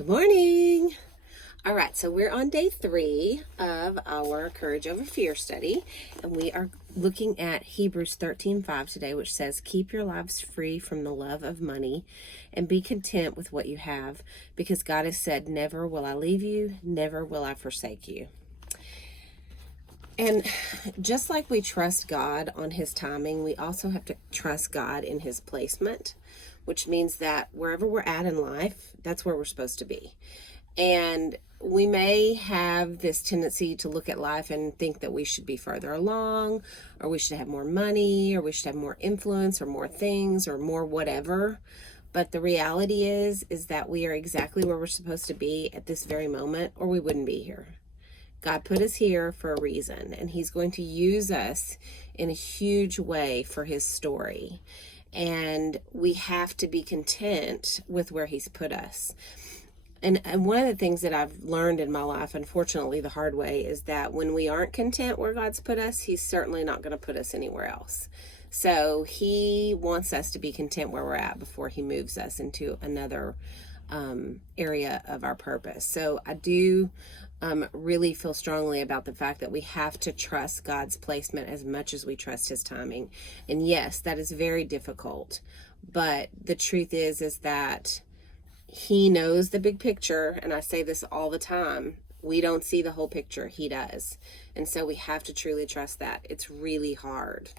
Good morning. All right, so we're on day 3 of our Courage Over Fear study, and we are looking at Hebrews 13:5 today, which says, "Keep your lives free from the love of money and be content with what you have, because God has said, 'Never will I leave you, never will I forsake you.'" And just like we trust God on his timing, we also have to trust God in his placement, which means that wherever we're at in life, that's where we're supposed to be. And we may have this tendency to look at life and think that we should be further along, or we should have more money, or we should have more influence, or more things, or more whatever. But the reality is that we are exactly where we're supposed to be at this very moment, or we wouldn't be here. God put us here for a reason, and he's going to use us in a huge way for his story. And we have to be content with where he's put us. And one of the things that I've learned in my life, unfortunately the hard way, is that when we aren't content where God's put us, he's certainly not going to put us anywhere else. So he wants us to be content where we're at before he moves us into another area of our purpose. So I do really feel strongly about the fact that we have to trust God's placement as much as we trust his timing. And yes, that is very difficult. But the truth is that he knows the big picture, and I say this all the time. We don't see the whole picture. He does. And so we have to truly trust that. It's really hard.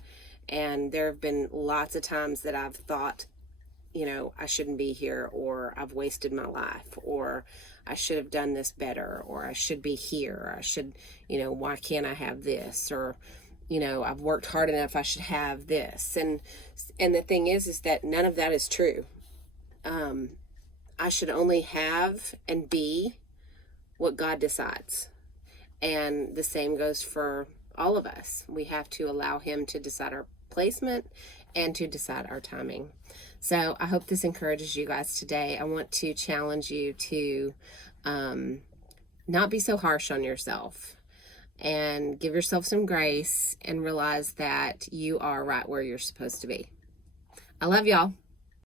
And there have been lots of times that I've thought, I shouldn't be here, or I've wasted my life, or I should have done this better, or I should be here. I should, why can't I have this? Or, I've worked hard enough. I should have this. And the thing is that none of that is true. I should only have and be what God decides. And the same goes for all of us. We have to allow him to decide our placement and to decide our timing. So I hope this encourages you guys today. I want to challenge you to not be so harsh on yourself, and give yourself some grace and realize that you are right where you're supposed to be. I love y'all.